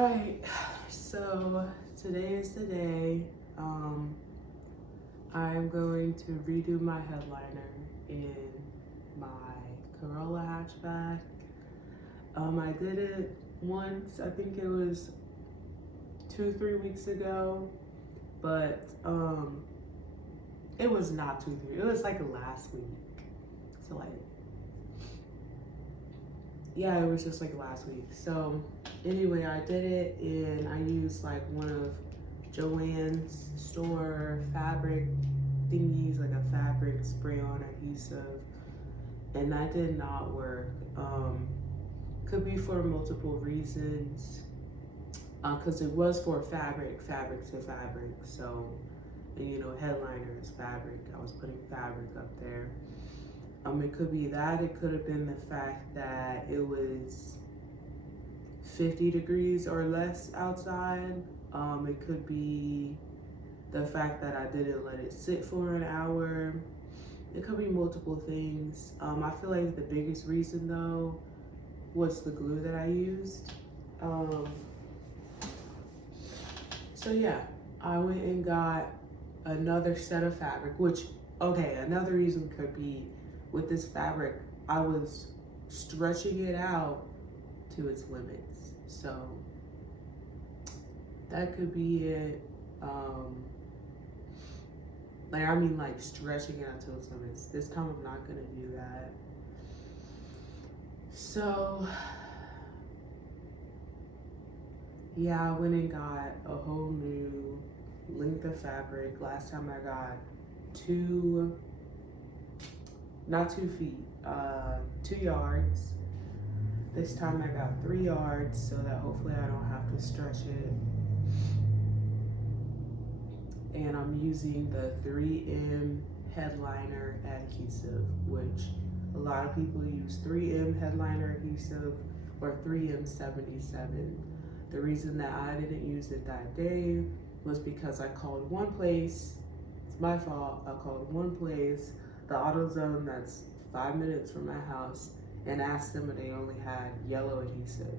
Alright, so today is the day. I'm going to redo my headliner in my Corolla Hatchback. I did it once, I think it was 2-3 weeks ago, but it was not 2-3, it was like last week. So like, yeah, it was just like last week. So anyway, I did it and I used like one of JOANS store fabric thingies, like a fabric spray-on adhesive, and that did not work. Could be for multiple reasons, because it was for fabric to fabric. So, and you know, headliner is fabric. I was putting fabric up there. It could be that. It could have been the fact that it was 50 degrees or less outside. It could be the fact that I didn't let it sit for an hour. It could be multiple things. I feel like the biggest reason though was the glue that I used. So yeah, I went and got another set of fabric, which, okay, another reason could be with this fabric, I was stretching it out to its limits. So that could be it. Like stretching it out to its limits. This time I'm not gonna do that. So yeah, I went and got a whole new length of fabric. Last time I got not 2 feet, 2 yards. This time I got 3 yards so that hopefully I don't have to stretch it. And I'm using the 3M Headliner Adhesive, which a lot of people use 3M Headliner Adhesive or 3M77. The reason that I didn't use it that day was because I called one place. It's my fault. I called one place, the AutoZone that's 5 minutes from my house, and asked them if they only had yellow adhesive.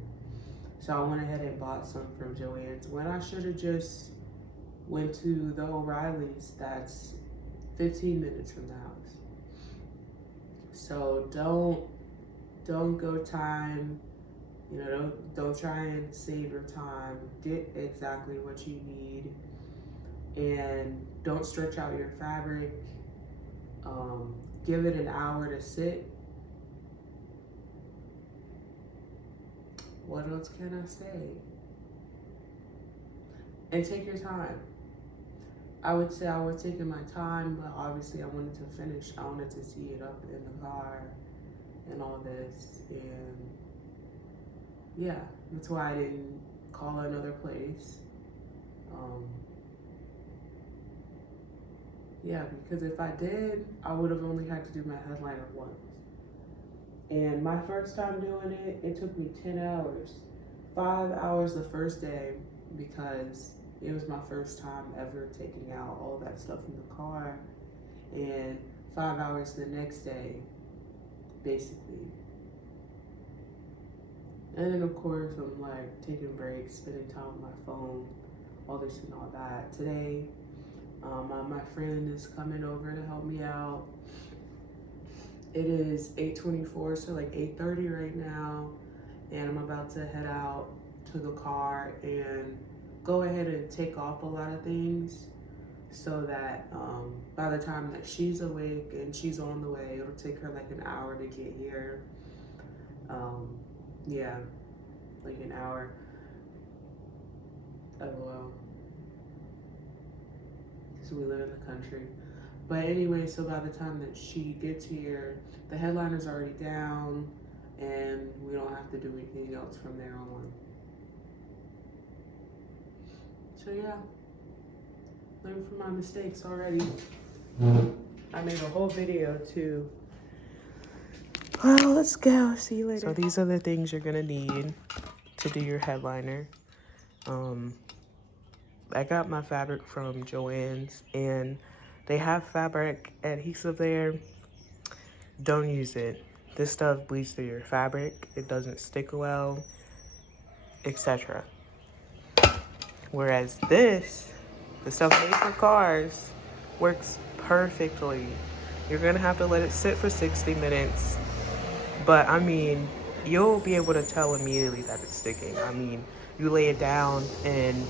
So I went ahead and bought some from JOANS when I should have just went to the O'Reilly's that's 15 minutes from the house. So don't go time, you know, don't try and save your time. Get exactly what you need, and don't stretch out your fabric. Give it an hour to sit. What else can I say? And take your time. I would say I was taking my time, but obviously I wanted to finish. I wanted to see it up in the car and all this. And yeah, that's why I didn't call another place. Yeah, because if I did, I would have only had to do my headliner once. And my first time doing it, it took me 10 hours. 5 hours the first day because it was my first time ever taking out all that stuff in the car. And 5 hours the next day, basically. And then of course, I'm like taking breaks, spending time on my phone, all this and all that. Today, my friend is coming over to help me out. It is 8:24, so like 8:30 right now, and I'm about to head out to the car and go ahead and take off a lot of things so that by the time that she's awake and she's on the way, it'll take her like an hour to get here. Yeah, like an hour. LOL. So we live in the country. But anyway, so by the time that she gets here, the headliner's already down and we don't have to do anything else from there on. So yeah, learn from my mistakes already. I made a whole video too. Well, let's go. See you later. So these are the things you're gonna need to do your headliner. I got my fabric from JOANS and they have fabric adhesive there. Don't use it. This stuff bleeds through your fabric. It doesn't stick well, etc. Whereas this, the stuff made for cars, works perfectly. You're gonna have to let it sit for 60 minutes. But I mean, you'll be able to tell immediately that it's sticking. I mean, you lay it down and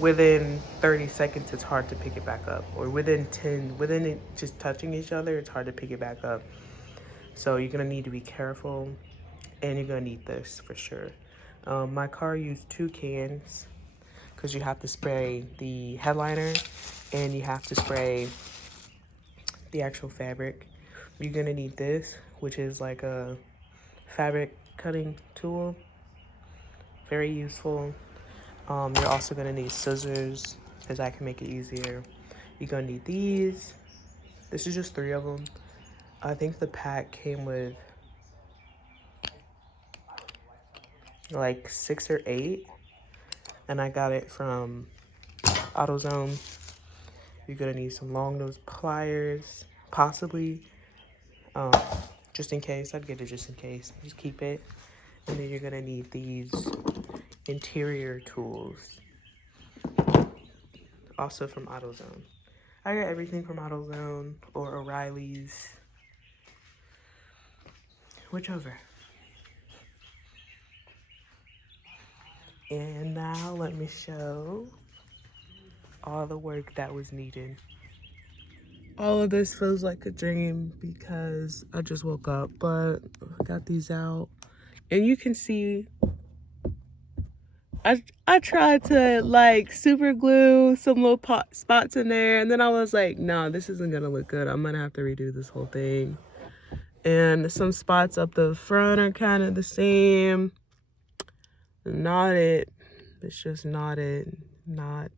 within 30 seconds, it's hard to pick it back up. Or within it just touching each other, it's hard to pick it back up. So you're gonna need to be careful, and you're gonna need this for sure. My car used 2 cans because you have to spray the headliner and you have to spray the actual fabric. You're gonna need this, which is like a fabric cutting tool. Very useful. You're also gonna need scissors because that can make it easier. You're gonna need these. This is just 3 of them. I think the pack came with like 6 or 8, and I got it from AutoZone. You're gonna need some long nose pliers, possibly, just in case. I'd get it just in case. Just keep it. And then you're gonna need these interior tools, also from AutoZone. I got everything from AutoZone or O'Reilly's, whichever. And now let me show all the work that was needed. All of this feels like a dream because I just woke up, but I got these out. And you can see I tried to like super glue some little spots in there, and then I was like, no, this isn't gonna look good. I'm gonna have to redo this whole thing. And some spots up the front are kind of the same. Not it. It's just not it. Not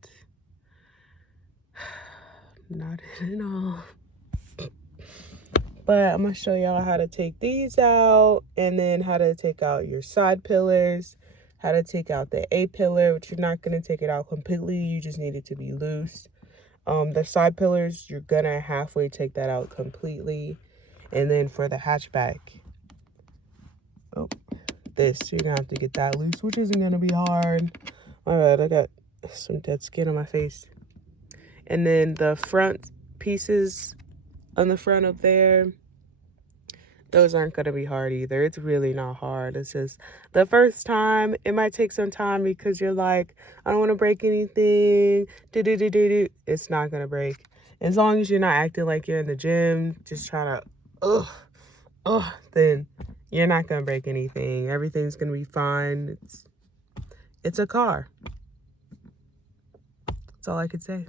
it at all. But I'm gonna show y'all how to take these out, and then how to take out your side pillars, how to take out the A pillar, which you're not gonna take it out completely. You just need it to be loose. The side pillars, you're gonna halfway take that out completely. And then for the hatchback, you're gonna have to get that loose, which isn't gonna be hard. My bad, I got some dead skin on my face. And then the front pieces on the front up there, those aren't gonna be hard either. It's really not hard. It's just the first time, it might take some time because you're like, I don't wanna break anything. It's not gonna break. As long as you're not acting like you're in the gym, just trying to, then you're not gonna break anything. Everything's gonna be fine. It's a car. That's all I could say.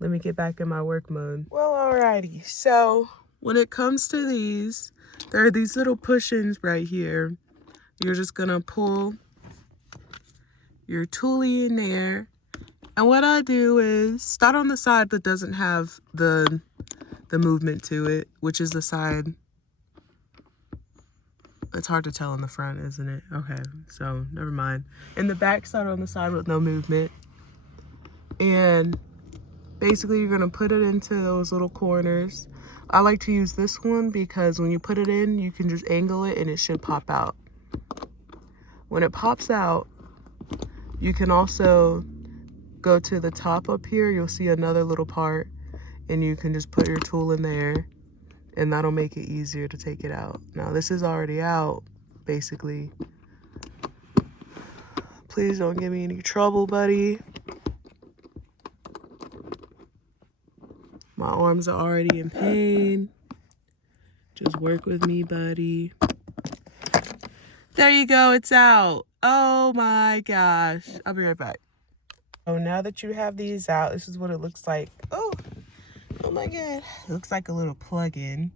Let me get back in my work mode. Well, alrighty. So when it comes to these, there are these little push-ins right here. You're just gonna pull your toolie in there. And what I do is start on the side that doesn't have the movement to it, which is the side. It's hard to tell in the front, isn't it? Okay, so never mind. In the back, start on the side with no movement. And basically, you're gonna put it into those little corners. I like to use this one because when you put it in, you can just angle it and it should pop out. When it pops out, you can also go to the top up here. You'll see another little part, and you can just put your tool in there, and that'll make it easier to take it out. Now, this is already out, basically. Please don't give me any trouble, buddy. My arms are already in pain. Just work with me, buddy. There you go, it's out. Oh my gosh. I'll be right back. So now that you have these out, this is what it looks like. Oh my God. It looks like a little plug-in.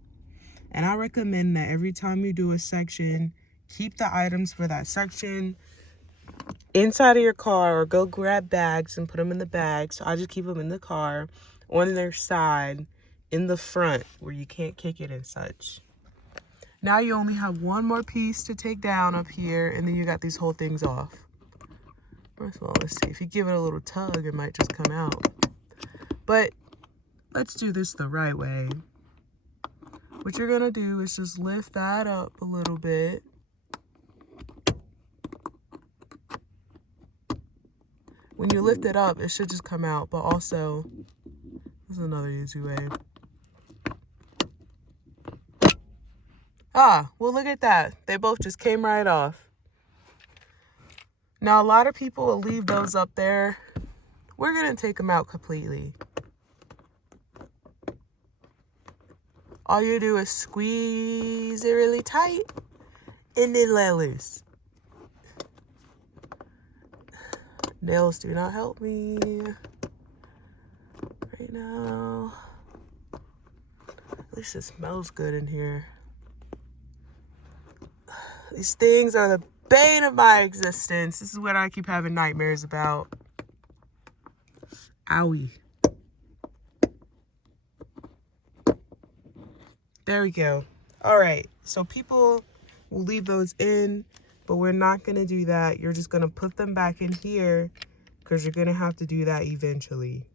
And I recommend that every time you do a section, keep the items for that section inside of your car, or go grab bags and put them in the bag. So I just keep them in the car on their side in the front where you can't kick it and such. Now you only have one more piece to take down up here, and then you got these whole things off. First of all, let's see. If you give it a little tug, it might just come out. But let's do this the right way. What you're gonna do is just lift that up a little bit. when you lift it up, it should just come out. But also, this is another easy way. Ah, well, look at that. They both just came right off. Now, a lot of people will leave those up there. We're going to take them out completely. All you do is squeeze it really tight and then let loose. Nails do not help me right now. At least it smells good in here. These things are the bane of my existence. This is what I keep having nightmares about. Owie. There we go. All right. So people will leave those in, but we're not going to do that. You're just going to put them back in here because you're going to have to do that eventually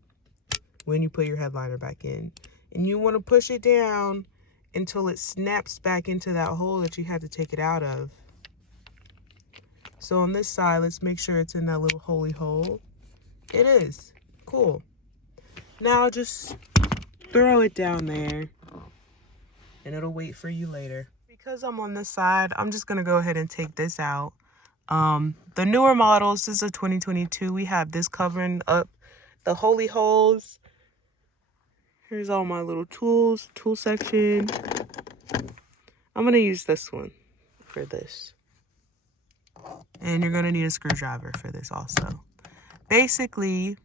when you put your headliner back in. And you want to push it down until it snaps back into that hole that you had to take it out of. So on this side, let's make sure it's in that little holy hole. It is. Cool. Now just throw it down there and it'll wait for you later. Because I'm on this side, I'm just going to go ahead and take this out. The newer models, this is a 2022. We have this covering up the holy holes. Here's all my little tools, tool section. I'm going to use this one for this. And you're going to need a screwdriver for this also. Basically,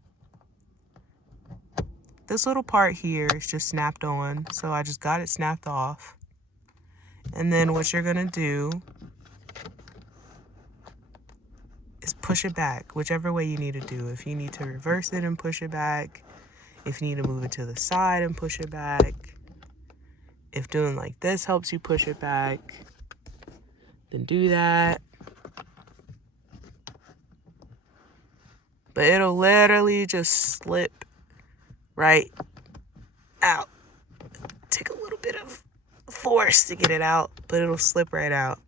this little part here is just snapped on. So I just got it snapped off. And then what you're going to do is push it back, whichever way you need to do. If you need to reverse it and push it back. If you need to move it to the side and push it back. If doing like this helps you push it back, then do that. But it'll literally just slip right out. Take a little bit of force to get it out, but it'll slip right out.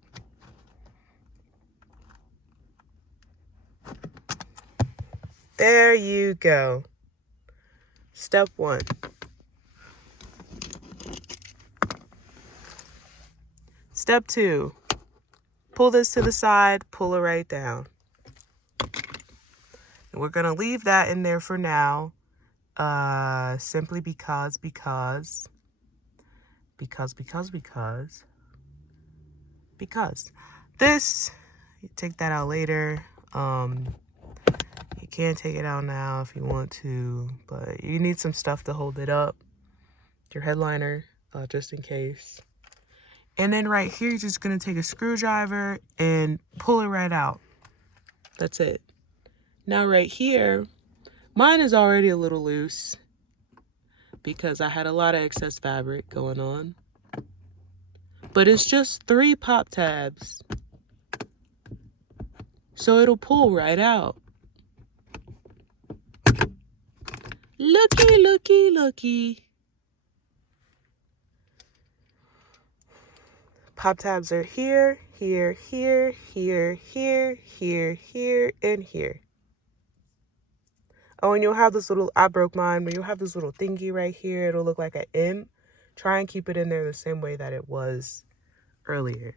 There you go. Step 1. Step 2. Pull this to the side, pull it right down. And we're going to leave that in there for now. Simply because this, you take that out later. You can take it out now if you want to, but you need some stuff to hold it up. Your headliner, just in case. And then right here, you're just going to take a screwdriver and pull it right out. That's it. Now right here, mine is already a little loose because I had a lot of excess fabric going on. But it's just 3 pop tabs. So it'll pull right out. Looky, looky, looky. Pop tabs are here, here, here, here, here, here, here, and here. Oh, and you'll have this little, I broke mine, but you'll have this little thingy right here. It'll look like an M. Try and keep it in there the same way that it was earlier.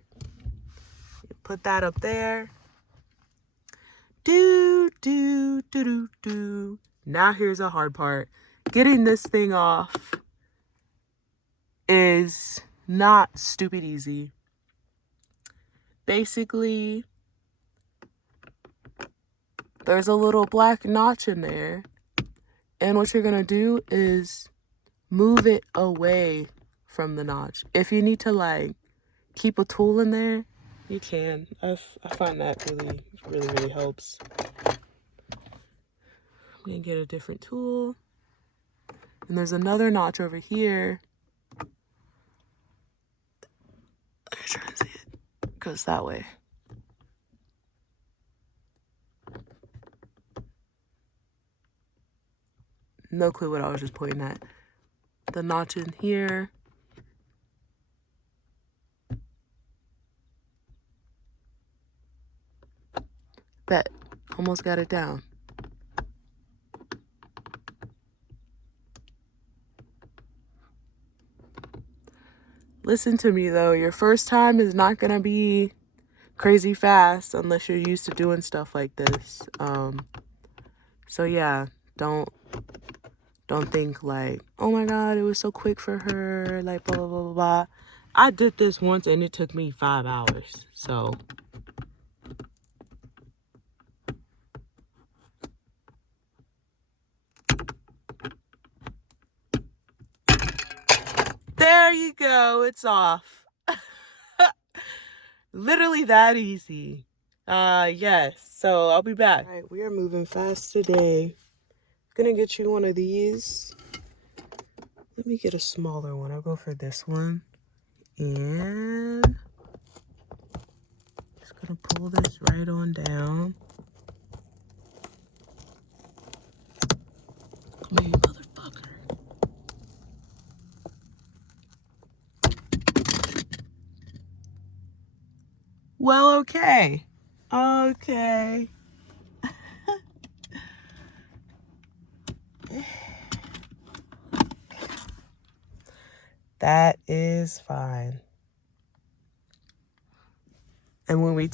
Put that up there. Do, do, do, do, do. Now here's the hard part. Getting this thing off is not stupid easy. Basically, there's a little black notch in there. And what you're going to do is move it away from the notch. If you need to like keep a tool in there, you can. I find that really helps. I'm going to get a different tool. And there's another notch over here. Let me try and see it. It goes that way. No clue what I was just pointing at. The notch in here. Bet. Almost got it down. Listen to me though, your first time is not gonna be crazy fast unless you're used to doing stuff like this. So yeah, don't think like, oh my god, it was so quick for her, like blah blah blah blah blah. I did this once and it took me 5 hours. So there you go, it's off. Literally that easy. Yes, so I'll be back. All right, we are moving fast today. Gonna get you one of these. Let me get a smaller one. I'll go for this one. And just gonna pull this right on down. Come here, motherfucker. Well, okay. Okay. That is fine. And when we're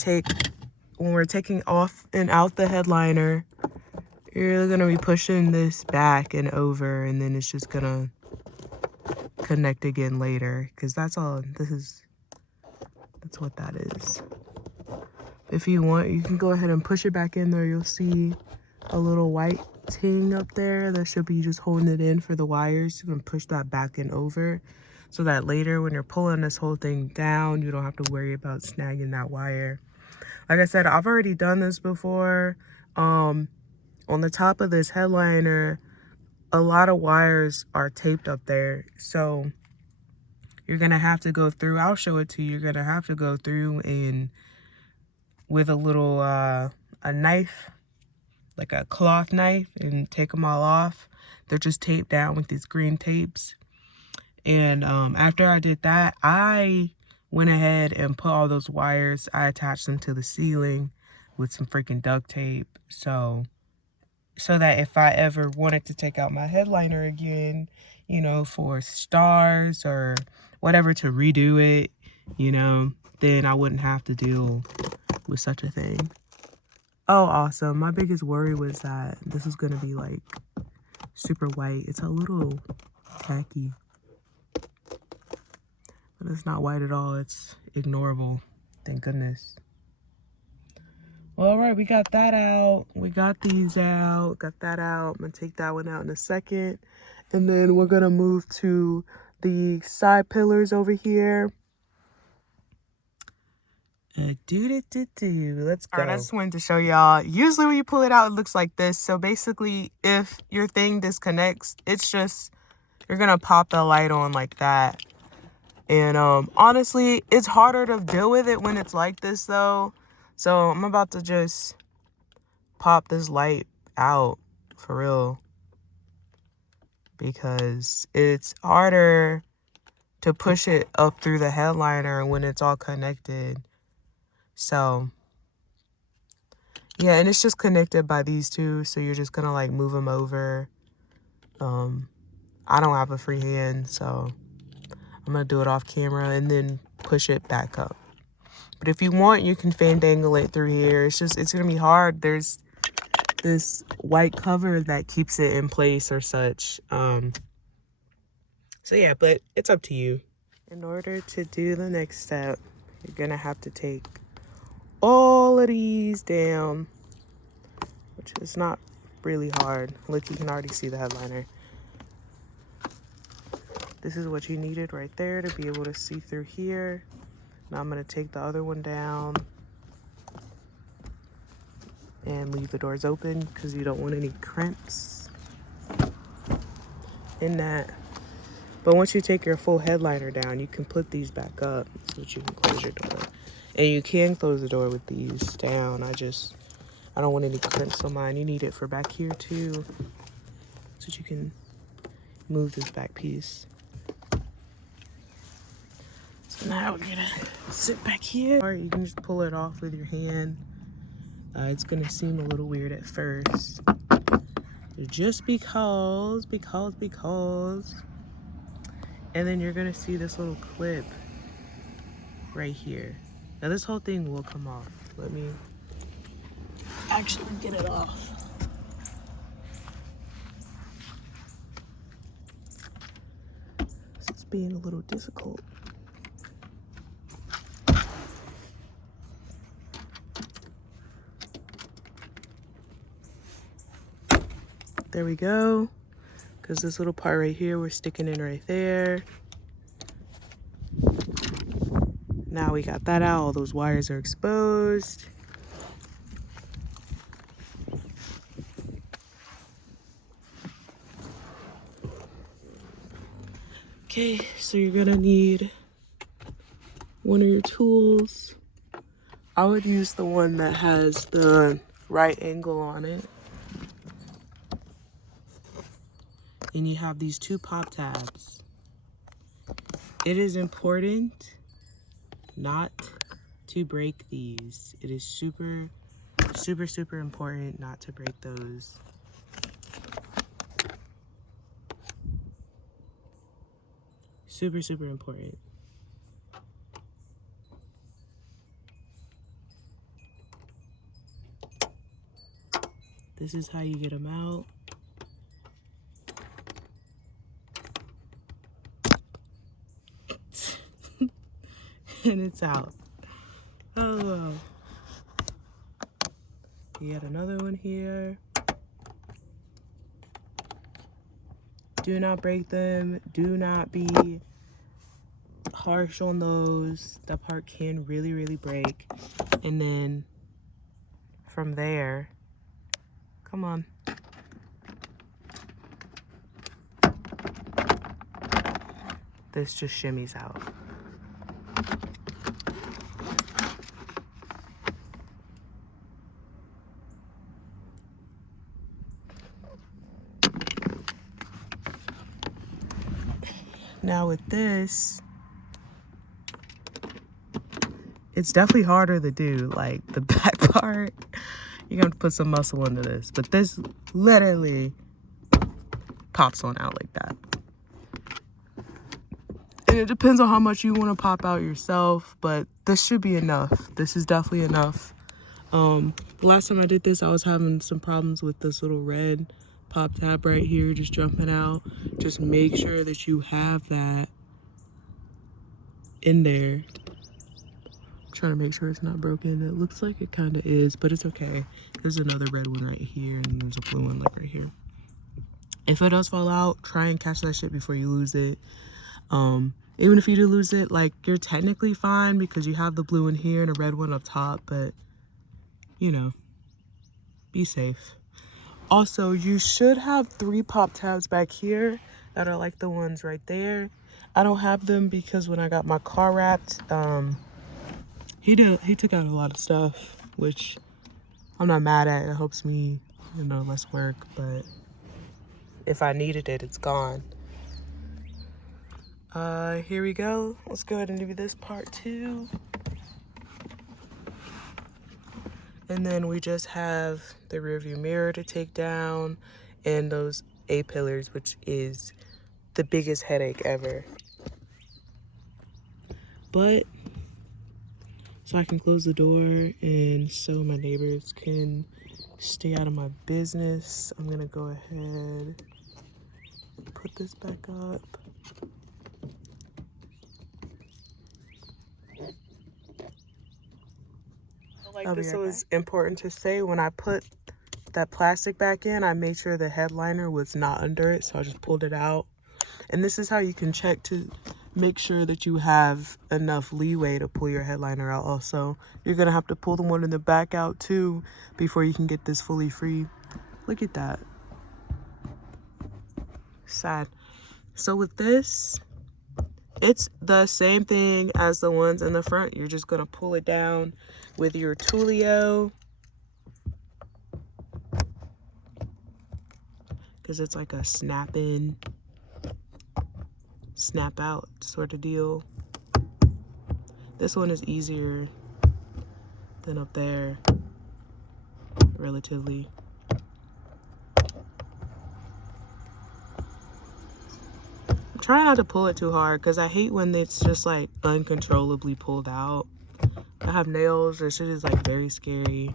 taking off and out the headliner, you're gonna be pushing this back and over, and then it's just gonna connect again later, because that's what that is. If you want, you can go ahead and push it back in there. You'll see a little white ting up there that should be just holding it in for the wires. You can push that back and over so that later when you're pulling this whole thing down, you don't have to worry about snagging that wire. Like I said, I've already done this before. On the top of this headliner, a lot of wires are taped up there. So you're going to have to go through, I'll show it to you. You're going to have to go through and with a little, a knife, like a cloth knife, and take them all off. They're just taped down with these green tapes. And after I did that, I went ahead and put all those wires, I attached them to the ceiling with some freaking duct tape. So that if I ever wanted to take out my headliner again, you know, for stars or whatever to redo it, you know, then I wouldn't have to deal with such a thing. Oh, awesome. My biggest worry was that this is going to be like super white. It's a little tacky. But it's not white at all. It's ignorable. Thank goodness. Well, all right, we got that out. We got these out. Got that out. I'm going to take that one out in a second. And then we're going to move to the side pillars over here. Let's go. All right, I just wanted to show y'all. Usually when you pull it out, it looks like this. So basically, if your thing disconnects, it's just, you're going to pop the light on like that. And honestly, it's harder to deal with it when it's like this though. So I'm about to just pop this light out for real, because it's harder to push it up through the headliner when it's all connected. So yeah, and it's just connected by these two, so you're just gonna like move them over. I don't have a free hand, so I'm gonna do it off camera and then push it back up. But if you want, you can fandangle it through here. It's gonna be hard. There's this white cover that keeps it in place or such. So yeah, but it's up to you. In order to do the next step, you're gonna have to take all of these down, which is not really hard. Look, you can already see the headliner. This is what you needed right there to be able to see through here. Now I'm going to take the other one down and leave the doors open because you don't want any crimps in that. But once you take your full headliner down, you can put these back up so that you can close your door. And you can close the door with these down. I don't want any crimps on mine. You need it for back here too, so that you can move this back piece. So now we're gonna sit back here. Or you can just pull it off with your hand. It's gonna seem a little weird at first, just because And then you're gonna see this little clip right here. Now this whole thing will come off. Let me actually get it off. This is being a little difficult. There we go. Because this little part right here, we're sticking in right there. Now we got that out. All those wires are exposed. Okay, so you're gonna need one of your tools. I would use the one that has the right angle on it. And you have these two pop tabs. It is important not to break these. It is super, super, super important not to break those. Super, super important. This is how you get them out. And it's out. Oh, wow. Yet another one here. Do not break them. Do not be harsh on those. That part can really, really break. And then from there, come on. This just shimmies out. Now with this, it's definitely harder to do. Like the back part, you're gonna have to put some muscle into this. But this literally pops on out like that. And it depends on how much you want to pop out yourself, but this should be enough. This is definitely enough. The last time I did this, I was having some problems with this little red pop tab right here just jumping out. Just make sure that you have that in there. I'm trying to make sure it's not broken. It looks like it kind of is, but it's okay. There's another red one right here, and there's a blue one like right here. If it does fall out, try and catch that shit before you lose it. Even if you do lose it, like, you're technically fine because you have the blue one here and a red one up top, but you know, be safe. Also, you should have 3 pop tabs back here that are like the ones right there. I don't have them because when I got my car wrapped, he took out a lot of stuff, which I'm not mad at. It helps me, you know, less work, but if I needed it, it's gone. Here we go. Let's go ahead and do this part too. And then we just have the rear view mirror to take down and those A-pillars, which is the biggest headache ever. But so I can close the door and so my neighbors can stay out of my business, I'm gonna go ahead, put this back up. Like this was important to say, when I put that plastic back in, I made sure the headliner was not under it, so I just pulled it out. And this is how you can check to make sure that you have enough leeway to pull your headliner out. Also, you're gonna have to pull the one in the back out too before you can get this fully free. Look at that. Sad. So with this, it's the same thing as the ones in the front. You're just gonna pull it down with your toolio, because it's like a snap in, snap out sort of deal. This one is easier than up there, relatively. I'm try not to pull it too hard because I hate when it's just like uncontrollably pulled out. I have nails. This shit is like very scary.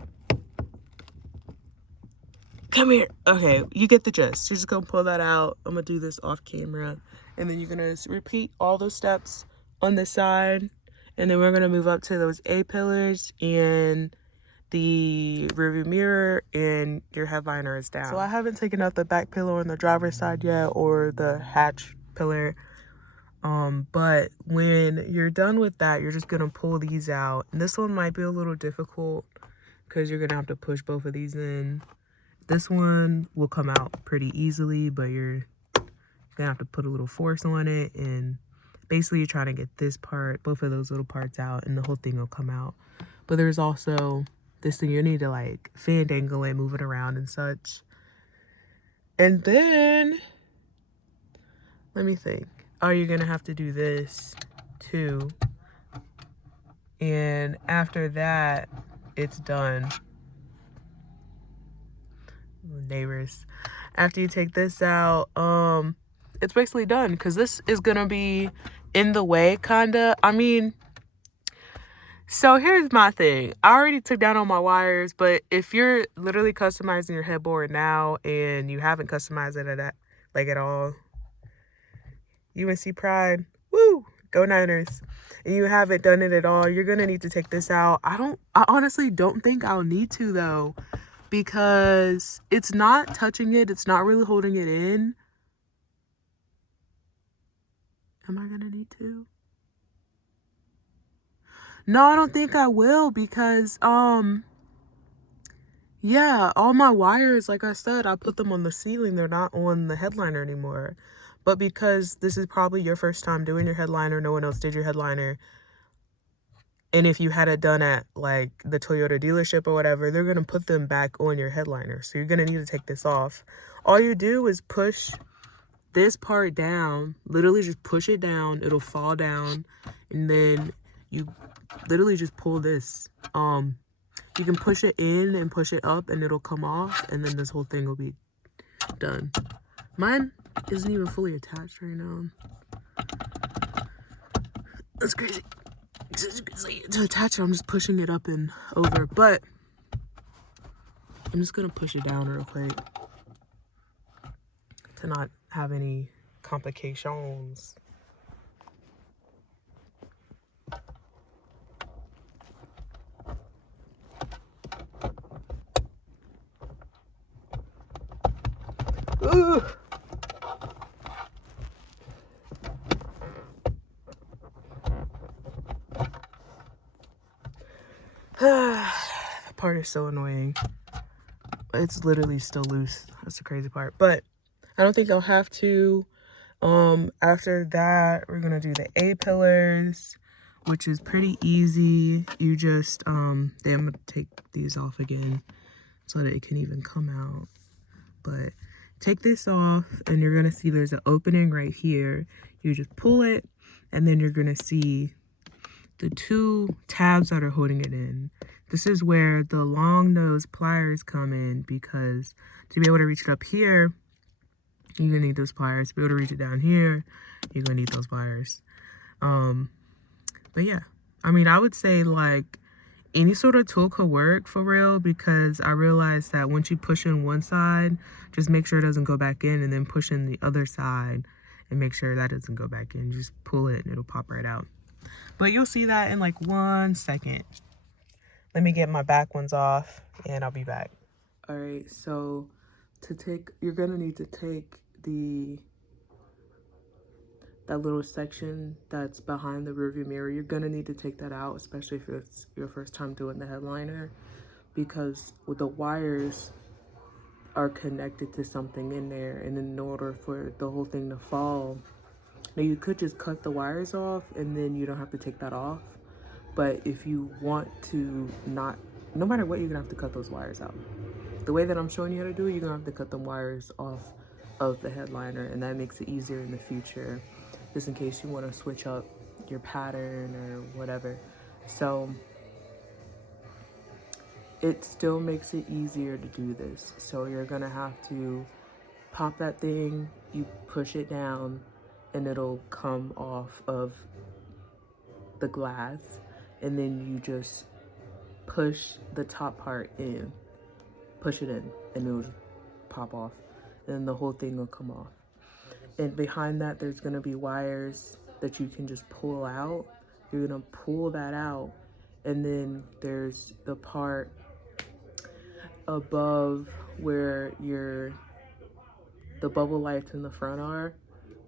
Come here. Okay, you get the gist. You're just gonna pull that out. I'm gonna do this off camera. And then you're gonna repeat all those steps on this side. And then we're gonna move up to those A-pillars and the rearview mirror, and your headliner is down. So I haven't taken out the back pillar on the driver's side yet, or the hatch pillar. But when you're done with that, you're just gonna pull these out. And this one might be a little difficult because you're gonna have to push both of these in. This one will come out pretty easily, but you're gonna have to put a little force on it, and basically you're trying to get this part, both of those little parts out, and the whole thing will come out. But there's also this thing you need to like fandangle it, move it around and such. And then let me think. Oh, you're gonna have to do this too. And after that, it's done. Neighbors. After you take this out, it's basically done because this is gonna be in the way, kinda. I mean, so here's my thing. I already took down all my wires, but if you're literally customizing your headboard now and you haven't customized it at all, UNC Pride, woo, go Niners, and you haven't done it at all, you're gonna need to take this out. I honestly don't think I'll need to though, because it's not touching it, it's not really holding it in. Am I gonna need to? No, I don't think I will, because yeah, all my wires, like I said, I put them on the ceiling. They're not on the headliner anymore. But because this is probably your first time doing your headliner, no one else did your headliner, and if you had it done at like the Toyota dealership or whatever, they're going to put them back on your headliner. So you're going to need to take this off. All you do is push this part down, literally just push it down. It'll fall down, and then you literally just pull this. You can push it in and push it up and it'll come off, and then this whole thing will be done. Mine isn't even fully attached right now. That's crazy. To attach it, I'm just pushing it up and over, but I'm just gonna push it down real quick to not have any complications. Ooh. That part is so annoying. It's literally still loose. That's the crazy part. But I don't think I'll have to. After that, we're gonna do the A-pillars, which is pretty easy. You just I'm gonna take these off again so that it can even come out. But take this off, and you're gonna see there's an opening right here. You just pull it, and then you're gonna see the two tabs that are holding it in. This is where the long nose pliers come in, because to be able to reach it up here, you're gonna need those pliers. To be able to reach it down here, you're gonna need those pliers. But yeah, I mean, I would say like any sort of tool could work for real, because I realized that once you push in one side, just make sure it doesn't go back in, and then push in the other side and make sure that doesn't go back in. Just pull it and it'll pop right out. But you'll see that in like 1 second. Let me get my back ones off and I'll be back. All right, so you're gonna need to take that little section that's behind the rearview mirror. You're gonna need to take that out, especially if it's your first time doing the headliner, because with the wires are connected to something in there, and in order for the whole thing to fall, now you could just cut the wires off and then you don't have to take that off. But if you want to not, no matter what, you're gonna have to cut those wires out. The way that I'm showing you how to do it, you're gonna have to cut the wires off of the headliner, and that makes it easier in the future, just in case you want to switch up your pattern or whatever. So it still makes it easier to do this. So you're gonna have to pop that thing, you push it down, and it'll come off of the glass, and then you just push the top part in, push it in, and it'll pop off, and the whole thing will come off. And behind that, there's gonna be wires that you can just pull out. You're gonna pull that out, and then there's the part above where the bubble lights in the front are.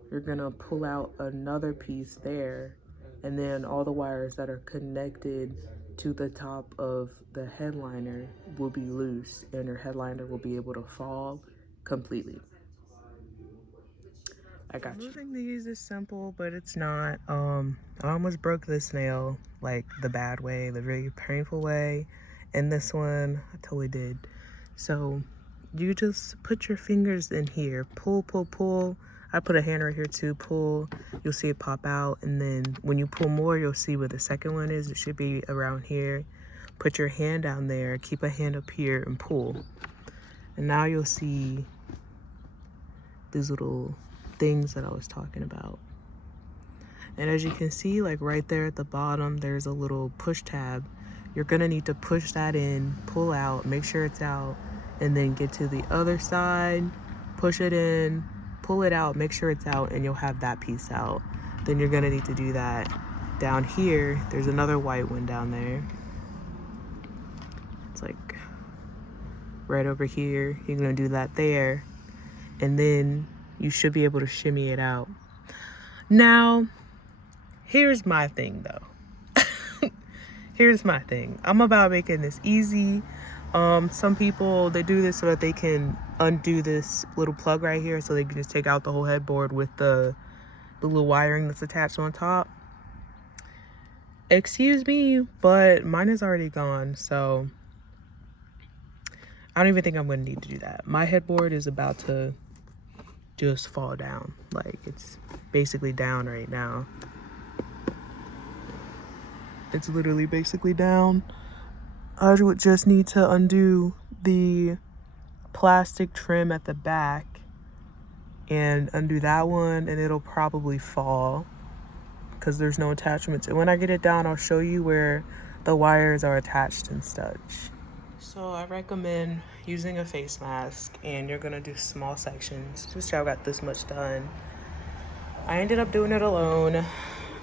You're gonna pull out another piece there, and then all the wires that are connected to the top of the headliner will be loose, and your headliner will be able to fall completely. I got you. Moving these is simple, but it's not. I almost broke this nail, like the bad way, the very painful way, and this one I totally did. So you just put your fingers in here, pull, pull, pull. I put a hand right here too, pull, you'll see it pop out, and then when you pull more, you'll see where the second one is. It should be around here. Put your hand down there, keep a hand up here, and pull. And now you'll see these little things that I was talking about. And as you can see, like right there at the bottom, there's a little push tab. You're gonna need to push that in, pull out, make sure it's out, and then get to the other side, push it in, pull it out, make sure it's out, and you'll have that piece out. Then you're gonna need to do that down here. There's another white one down there. It's like right over here. You're gonna do that there, and then you should be able to shimmy it out. Now, here's my thing though. Here's my thing. I'm about making this easy. Some people, they do this so that they can undo this little plug right here, so they can just take out the whole headboard with the little wiring that's attached on top. Excuse me, but mine is already gone, so I don't even think I'm gonna need to do that. My headboard is about to just fall down. Like, it's basically down right now. It's literally basically down. I would just need to undo the plastic trim at the back and undo that one, and it'll probably fall because there's no attachments. And when I get it down, I'll show you where the wires are attached and such. So I recommend using a face mask, and you're gonna do small sections. Just so I got this much done. I ended up doing it alone,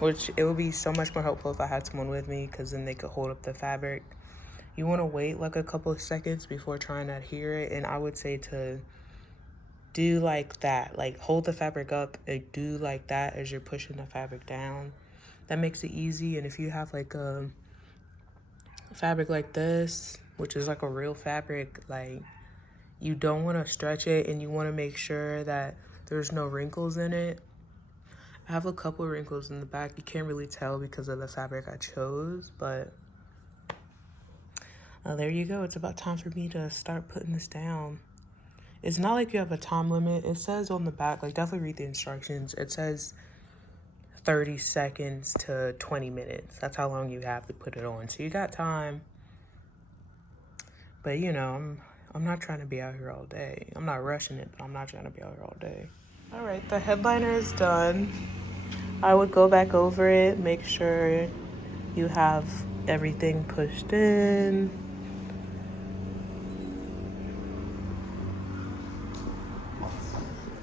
which it would be so much more helpful if I had someone with me, because then they could hold up the fabric. You want to wait like a couple of seconds before trying to adhere it, and I would say to do like that, like hold the fabric up and do like that as you're pushing the fabric down. That makes it easy. And if you have like a fabric like this, which is like a real fabric, like you don't want to stretch it, and you want to make sure that there's no wrinkles in it. I have a couple of wrinkles in the back. You can't really tell because of the fabric I chose, but there you go. It's about time for me to start putting this down. It's not like you have a time limit. It says on the back, like definitely read the instructions. It says 30 seconds to 20 minutes. That's how long you have to put it on. So you got time. But you know, I'm not trying to be out here all day. I'm not rushing it, but I'm not trying to be out here all day. All right, the headliner is done. I would go back over it, make sure you have everything pushed in.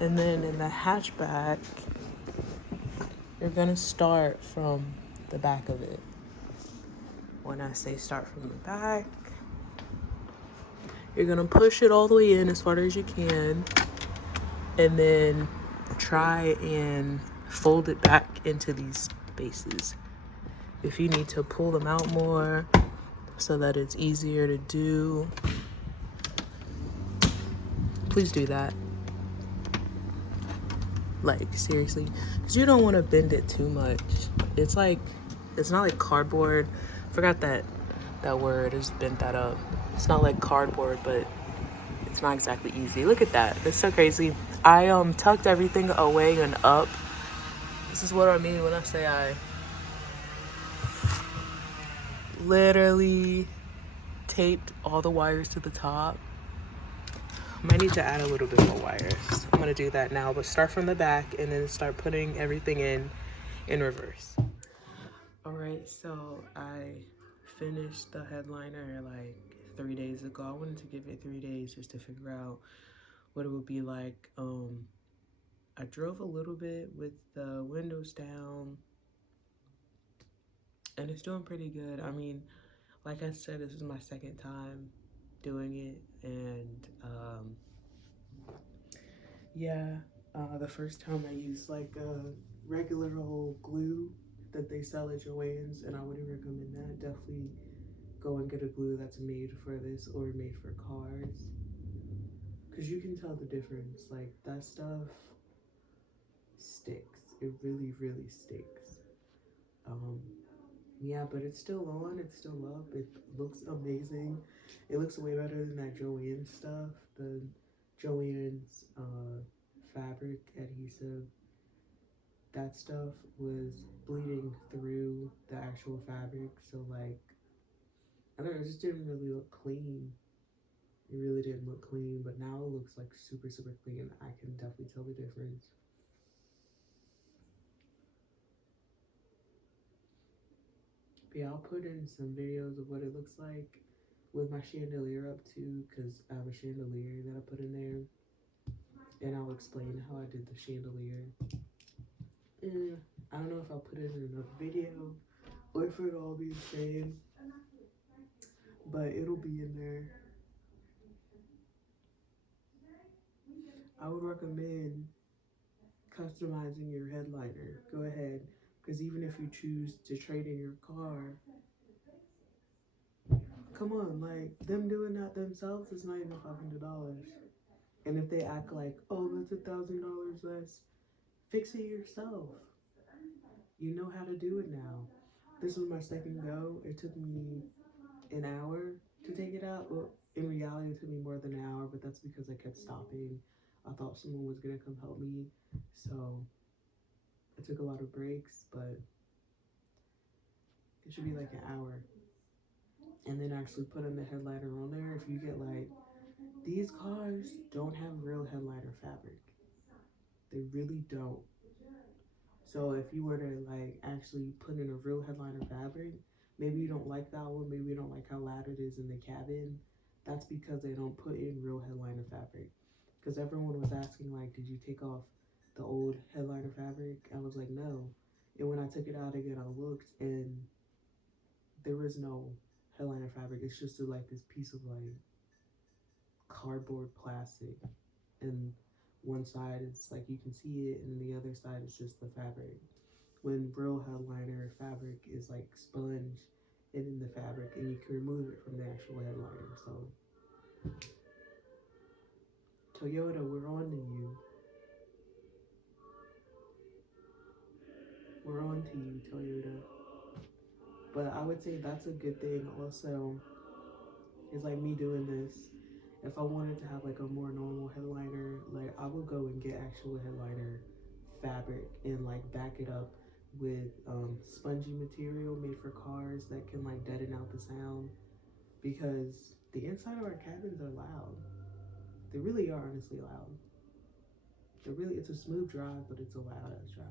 And then in the hatchback, you're gonna start from the back of it. When I say start from the back, you're gonna push it all the way in as far as you can, and then try and fold it back into these spaces. If you need to pull them out more so that it's easier to do, please do that. Like, seriously, because you don't want to bend it too much. It's like, it's not like cardboard. Forgot that word. I just bent that up. It's not like cardboard, but it's not exactly easy. Look at that. It's so crazy. I tucked everything away and up. This is what I mean when I say I literally taped all the wires to the top. Might need to add a little bit more wires. I'm gonna do that now, but start from the back and then start putting everything in reverse. All right, so I finished the headliner like 3 days ago. I wanted to give it 3 days just to figure out what it would be like. I drove a little bit with the windows down, and it's doing pretty good. I mean, like I said, this is my second time doing it, and yeah, the first time I used like a regular old glue that they sell at JOANS, and I wouldn't recommend that. Definitely go and get a glue that's made for this or made for cars, because you can tell the difference. Like, that stuff sticks. It really, really sticks. Um, yeah, but it's still on. It's still up. It looks amazing. It looks way better than that JOANN stuff. The JOANN's fabric adhesive. That stuff was bleeding through the actual fabric. So, like, I don't know, it just didn't really look clean. It really didn't look clean, but now it looks like super, super clean. I can definitely tell the difference. But yeah, I'll put in some videos of what it looks like with my chandelier up too, because I have a chandelier that I put in there, and I'll explain how I did the chandelier. I don't know if I'll put it in another video or if it'll all be the same, but it'll be in there. I would recommend customizing your headliner. Go ahead, because even if you choose to trade in your car, come on, like, them doing that themselves is not even $500. And if they act like, oh, that's $1,000 less, fix it yourself. You know how to do it now. This was my second go. It took me an hour to take it out. Well, in reality, it took me more than an hour, but that's because I kept stopping. I thought someone was gonna come help me, so I took a lot of breaks, but it should be like an hour. And then actually putting the headliner on there. If you get like, these cars don't have real headliner fabric. They really don't. So if you were to like actually put in a real headliner fabric, maybe you don't like that one, maybe you don't like how loud it is in the cabin. That's because they don't put in real headliner fabric. Because everyone was asking like, did you take off the old headliner fabric? I was like, no. And when I took it out again, I looked and there was no headliner fabric. It's just like this piece of like cardboard plastic, and one side is like you can see it, and the other side is just the fabric. When real headliner fabric is like sponge and in the fabric, and you can remove it from the actual headliner. So Toyota, we're on to you. We're on to you, Toyota. But I would say that's a good thing also, is like me doing this. If I wanted to have like a more normal headliner, like I would go and get actual headliner fabric and like back it up with spongy material made for cars that can like deaden out the sound, because the inside of our cabins are loud. They really are honestly loud. It's a smooth drive, but it's a loud ass drive.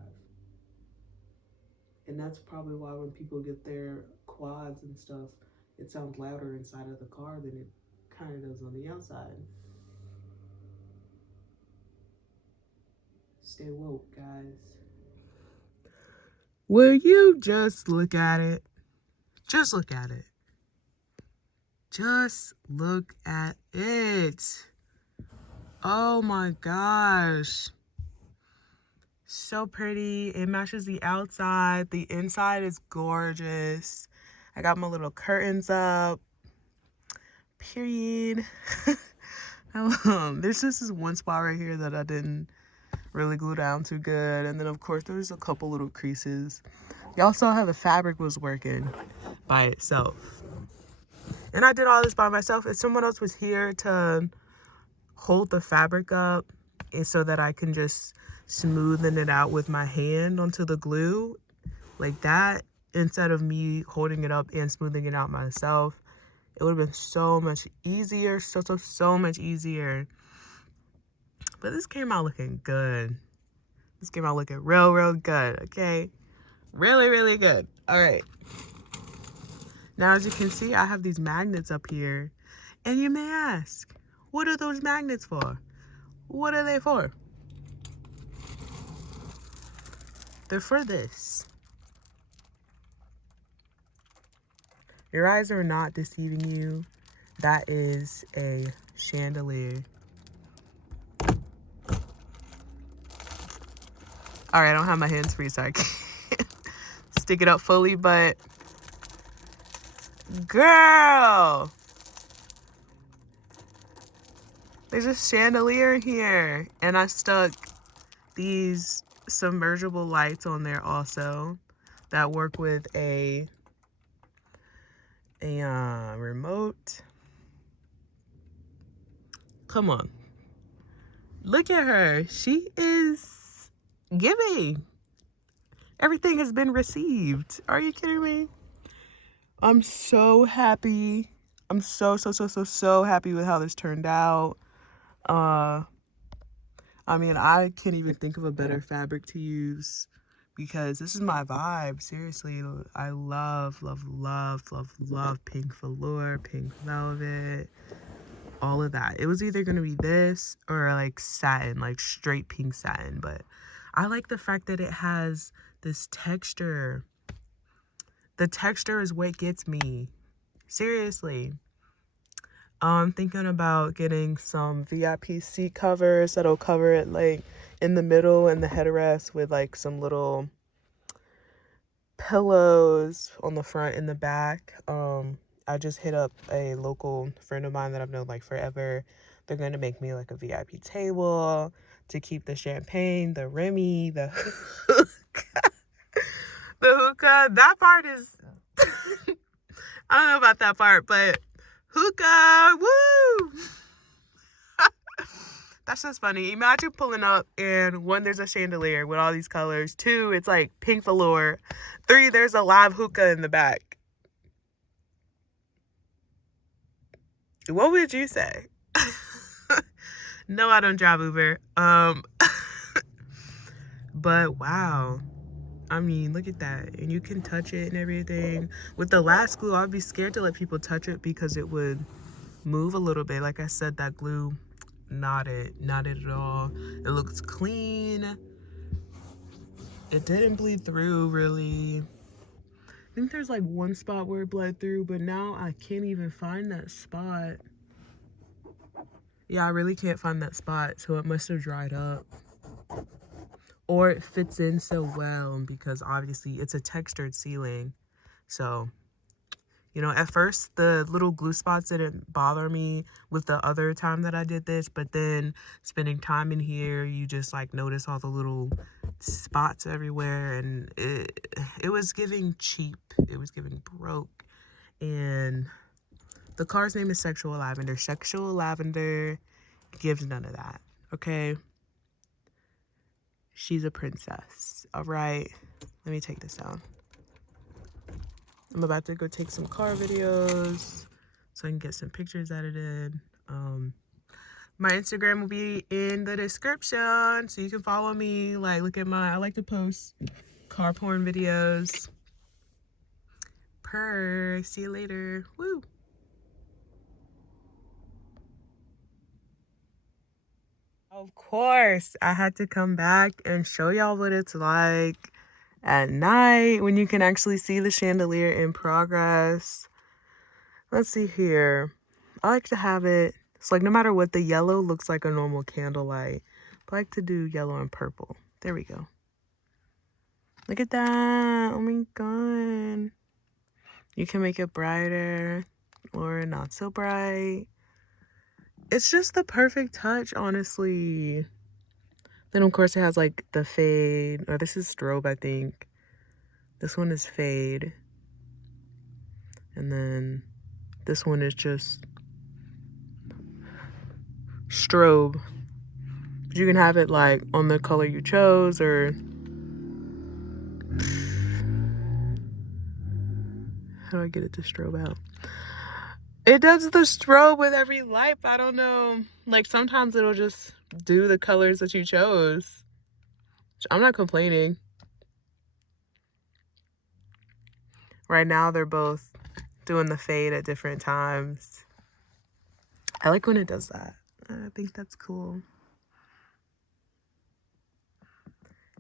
And that's probably why when people get their quads and stuff, it sounds louder inside of the car than it kind of does on the outside. Stay woke, guys. Will you just look at it? Just look at it. Just look at it. Oh my gosh. So pretty. It matches the outside. The inside is gorgeous. I got my little curtains up. Period. There's just this one spot right here that I didn't really glue down too good. And then, of course, there's a couple little creases. Y'all saw how the fabric was working by itself. And I did all this by myself. If someone else was here to hold the fabric up so that I can just smoothen it out with my hand onto the glue like that, instead of me holding it up and smoothing it out myself, it would have been so much easier. So much easier. But this came out looking good. This came out looking real, real good, okay? Really, really good. All right. Now, as you can see, I have these magnets up here. And you may ask, what are those magnets for? What are they for? They're for this. Your eyes are not deceiving you. That is a chandelier. All right, I don't have my hands free, so I can't stick it up fully, but girl, there's a chandelier here. And I stuck these submergible lights on there also that work with a remote. Come on. Look at her. She is giving. Everything has been received. Are you kidding me? I'm so happy. I'm so happy with how this turned out. I mean, I can't even think of a better fabric to use because this is my vibe. Seriously, I love pink velour, pink velvet, all of that. It was either going to be this or like satin, like straight pink satin, but I like the fact that it has this texture. The texture is what gets me. Seriously. I'm thinking about getting some VIP seat covers that'll cover it like in the middle and the headrest with like some little pillows on the front and the back. I just hit up a local friend of mine that I've known like forever. They're going to make me like a VIP table to keep the champagne, the Remy, the hookah. The hookah. That part is... I don't know about that part, but hookah, woo! That's just funny. Imagine pulling up and 1, there's a chandelier with all these colors. 2, it's like pink velour. 3, there's a live hookah in the back. What would you say? No, I don't drive Uber. But wow. I mean, look at that. And you can touch it and everything. With the last glue, I'd be scared to let people touch it because it would move a little bit. Like I said, that glue, not it at all. It looks clean. It didn't bleed through, really. I think there's like one spot where it bled through, but now I can't even find that spot. Yeah, I really can't find that spot, so it must have dried up. Or it fits in so well because obviously it's a textured ceiling. So, you know, at first the little glue spots didn't bother me with the other time that I did this, but then spending time in here, you just like notice all the little spots everywhere, and it was giving cheap. It was giving broke. And the car's name is Sexual Lavender. Sexual Lavender gives none of that, okay? She's a princess. All right, let me take this down. I'm about to go take some car videos so I can get some pictures edited. My Instagram will be in the description so you can follow me. Like, look at I like to post car porn videos. See you later. Woo. Of course, I had to come back and show y'all what it's like at night when you can actually see the chandelier in progress. Let's see here. I like to have it, it's like no matter what, the yellow looks like a normal candlelight. I like to do yellow and purple. There we go. Look at that. Oh my god. You can make it brighter or not so bright. It's just the perfect touch, honestly. Then, of course, it has, like, the fade. Oh, this is strobe, I think. This one is fade. And then this one is just strobe. But you can have it, like, on the color you chose, or... How do I get it to strobe out? It does the strobe with every light, but I don't know. Like, sometimes it'll just do the colors that you chose. I'm not complaining. Right now, they're both doing the fade at different times. I like when it does that. I think that's cool.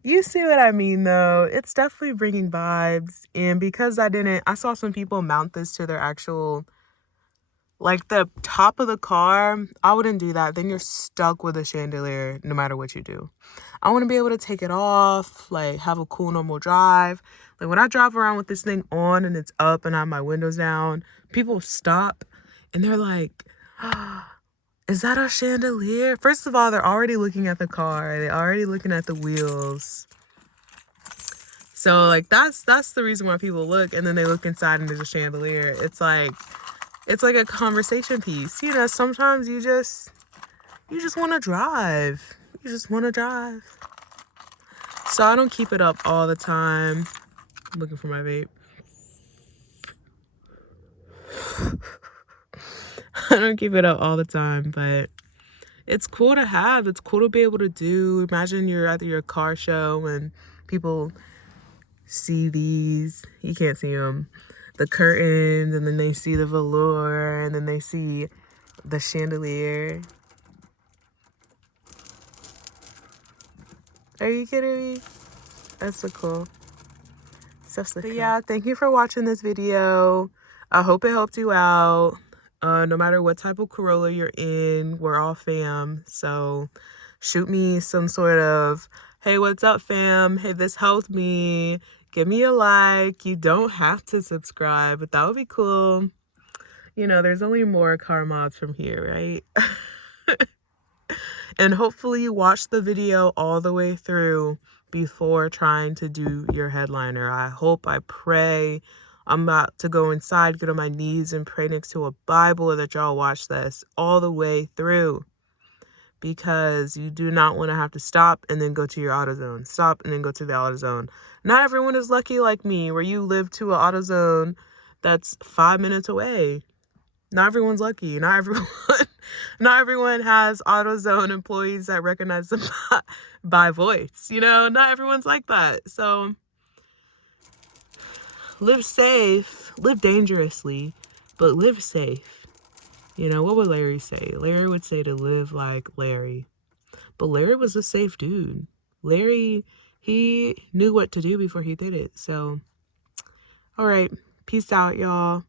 You see what I mean, though? It's definitely bringing vibes. And because I saw some people mount this to their actual, like the top of the car. I wouldn't do that. Then you're stuck with a chandelier no matter what you do. I want to be able to take it off, like have a cool normal drive. Like when I drive around with this thing on and it's up and I have my windows down, people stop and they're like, is that a chandelier? First of all, they're already looking at the car. They're already looking at the wheels. So like that's the reason why people look, and then they look inside and there's a chandelier. It's like a conversation piece. You know, sometimes you just want to drive. You just want to drive. So I don't keep it up all the time. I'm looking for my vape. I don't keep it up all the time, but it's cool to have. It's cool to be able to do. Imagine you're at your car show and people see these. You can't see them. The curtains, and then they see the velour, and then they see the chandelier. Are you kidding me? That's so cool. But yeah, thank you for watching this video. I hope it helped you out. No matter what type of Corolla you're in, we're all fam. So shoot me some sort of, hey, what's up, fam? Hey, this helped me. Give me a like. You don't have to subscribe, but that would be cool. You know, there's only more car mods from here, right? And hopefully you watch the video all the way through before trying to do your headliner. I hope, I pray. I'm about to go inside, get on my knees and pray next to a Bible that y'all watch this all the way through, because you do not want to have to stop and then go to your AutoZone. Stop and then go to the AutoZone. Not everyone is lucky like me, where you live to an AutoZone that's 5 minutes away. Not everyone's lucky. Not everyone has AutoZone employees that recognize them by voice. You know, not everyone's like that. So live safe, live dangerously, but live safe. You know, what would Larry say? Larry would say to live like Larry. But Larry was a safe dude. Larry, he knew what to do before he did it. So, all right. Peace out, y'all.